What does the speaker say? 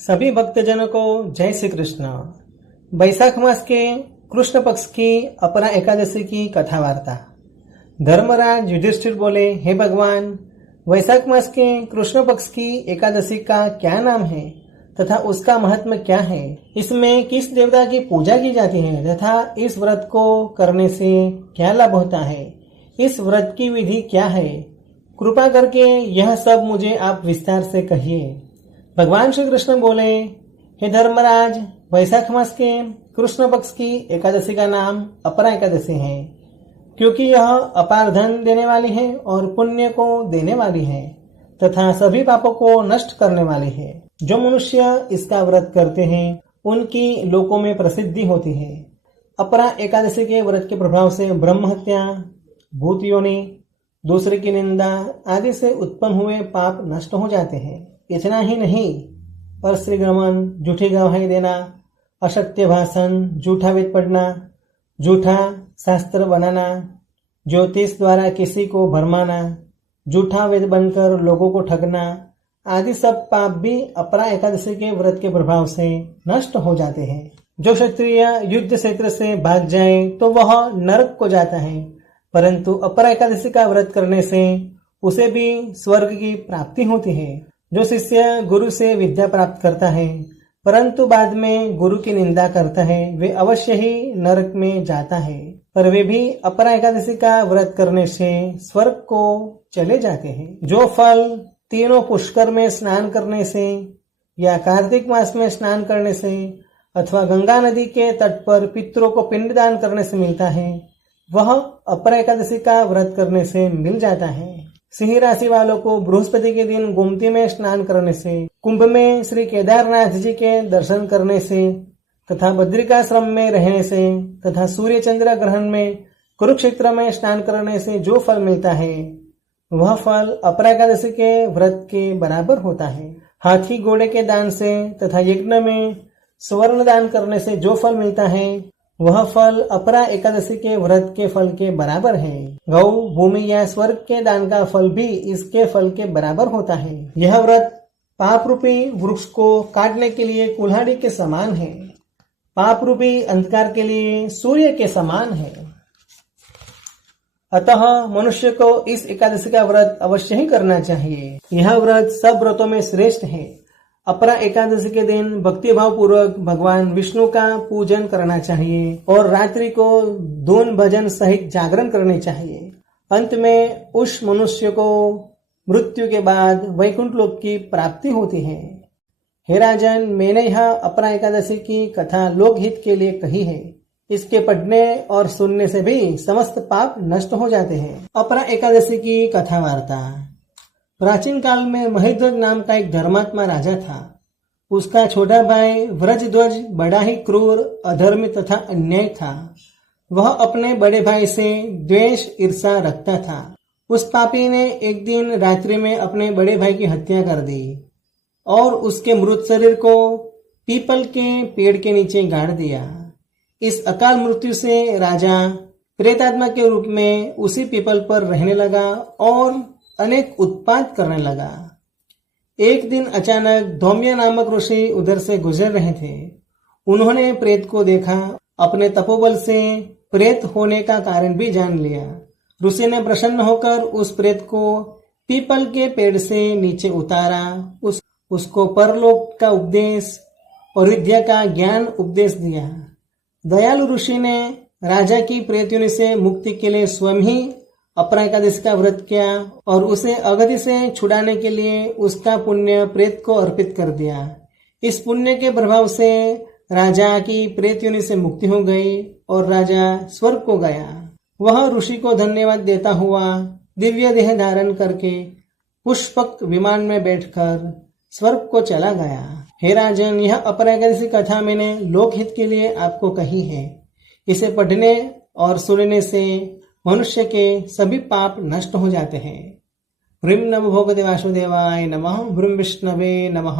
सभी भक्तजनों को जय श्री कृष्ण। वैशाख मास के कृष्ण पक्ष की अपरा एकादशी की कथा वार्ता। धर्मराज युधिष्ठिर बोले, हे भगवान, वैशाख मास के कृष्ण पक्ष की एकादशी का क्या नाम है तथा उसका महत्व क्या है? इसमें किस देवता की पूजा की जाती है तथा इस व्रत को करने से क्या लाभ होता है? इस व्रत की विधि क्या है? कृपा करके यह सब मुझे आप विस्तार से कहिए। भगवान श्री कृष्ण बोले, हे धर्मराज, वैशाख मास के कृष्ण पक्ष की एकादशी का नाम अपरा एकादशी है, क्योंकि यह अपार धन देने वाली है और पुण्य को देने वाली है तथा सभी पापों को नष्ट करने वाली है। जो मनुष्य इसका व्रत करते हैं उनकी लोकों में प्रसिद्धि होती है। अपरा एकादशी के व्रत के प्रभाव से ब्रह्म हत्या, भूत योनि, दूसरे की निंदा आदि से उत्पन्न हुए पाप नष्ट हो जाते हैं। इतना ही नहीं, पर श्रीगमन, झूठी गवाही देना, असत्य भाषण, झूठा वेद पढ़ना, झूठा शास्त्र बनाना, ज्योतिष द्वारा किसी को भरमाना, झूठा वेद बनकर लोगों को ठगना आदि सब पाप भी अपरा एकादशी के व्रत के प्रभाव से नष्ट हो जाते हैं। जो क्षत्रिय युद्ध क्षेत्र से भाग जाए तो वह नरक को जाता है, परंतु अपरा एकादशी का व्रत करने से उसे भी स्वर्ग की प्राप्ति होती है। जो शिष्य गुरु से विद्या प्राप्त करता है परंतु बाद में गुरु की निंदा करता है, वे अवश्य ही नरक में जाता है, पर वे भी अपरा एकादशी का व्रत करने से स्वर्ग को चले जाते हैं। जो फल तीनों पुष्कर में स्नान करने से या कार्तिक मास में स्नान करने से अथवा गंगा नदी के तट पर पितरों को पिंडदान करने से मिलता है, वह अपरा एकादशी का व्रत करने से मिल जाता है। सिंह राशि वालों को बृहस्पति के दिन गोमती में स्नान करने से, कुंभ में श्री केदारनाथ जी के दर्शन करने से तथा बद्रिकाश्रम में रहने से तथा सूर्य चंद्र ग्रहण में कुरुक्षेत्र में स्नान करने से जो फल मिलता है वह फल अपरा एकादशी के व्रत के बराबर होता है। हाथी घोड़े के दान से तथा यज्ञ में स्वर्ण दान करने से जो फल मिलता है वह फल अपरा एकादशी के व्रत के फल के बराबर है। गौ, भूमि या स्वर्ग के दान का फल भी इसके फल के बराबर होता है। यह व्रत पाप रूपी वृक्ष को काटने के लिए कुल्हाड़ी के समान है, पाप रूपी अंधकार के लिए सूर्य के समान है। अतः मनुष्य को इस एकादशी का व्रत अवश्य ही करना चाहिए। यह व्रत सब व्रतों में श्रेष्ठ है। अपरा एकादशी के दिन भक्ति भाव पूर्वक भगवान विष्णु का पूजन करना चाहिए और रात्रि को धून भजन सहित जागरण करने चाहिए। अंत में उस मनुष्य को मृत्यु के बाद वैकुंठ लोक की प्राप्ति होती है। हे राजन, मैंने यह अपरा एकादशी की कथा लोकहित के लिए कही है। इसके पढ़ने और सुनने से भी समस्त पाप नष्ट हो जाते हैं। अपरा एकादशी की कथा वार्ता। प्राचीन काल में महेध्वज नाम का एक धर्मात्मा राजा था। उसका छोटा भाई व्रजध्वज बड़ा ही क्रूर, अधर्मी तथा अन्यायी था। वह अपने बड़े भाई से द्वेष, ईर्षा रखता था। उस पापी ने एक दिन रात्रि में अपने बड़े भाई की हत्या कर दी और उसके मृत शरीर को पीपल के पेड़ के नीचे गाड़ दिया। इस अकाल मृत्यु से राजा प्रेतात्मा के रूप में उसी पीपल पर रहने लगा और अनेक उत्पात करने लगा। एक दिन अचानक धौम्य नामक ऋषि उधर से गुजर रहे थे। उन्होंने प्रेत को देखा। अपने तपोबल से प्रेत होने का कारण भी जान लिया। ऋषि ने प्रसन्न होकर उस प्रेत को पीपल के पेड़ से नीचे उतारा। उसको परलोक का उपदेश और विद्या का ज्ञान उपदेश दिया। दयालु ऋषि ने राजा की प्रेत योनि से मुक्ति के लिए स्वयं ही अपरा एकादशी का व्रत किया और उसे अगति से छुड़ाने के लिए उसका पुण्य प्रेत को अर्पित कर दिया। इस पुण्य के प्रभाव से राजा की प्रेत योनि से मुक्ति हो गई और राजा स्वर्ग को गया। वह ऋषि को धन्यवाद देता हुआ दिव्य देह धारण करके पुष्पक विमान में बैठकर स्वर्ग को चला गया। हे राजन, यह अपरा एकादशी कथा मैंने लोकहित के लिए आपको कही है। इसे पढ़ने और सुनने से मनुष्य के सभी पाप नष्ट हो जाते हैं। ह्रीं नमो भगवते वासुदेवाय नमः। ह्रीं विष्णवे नमः।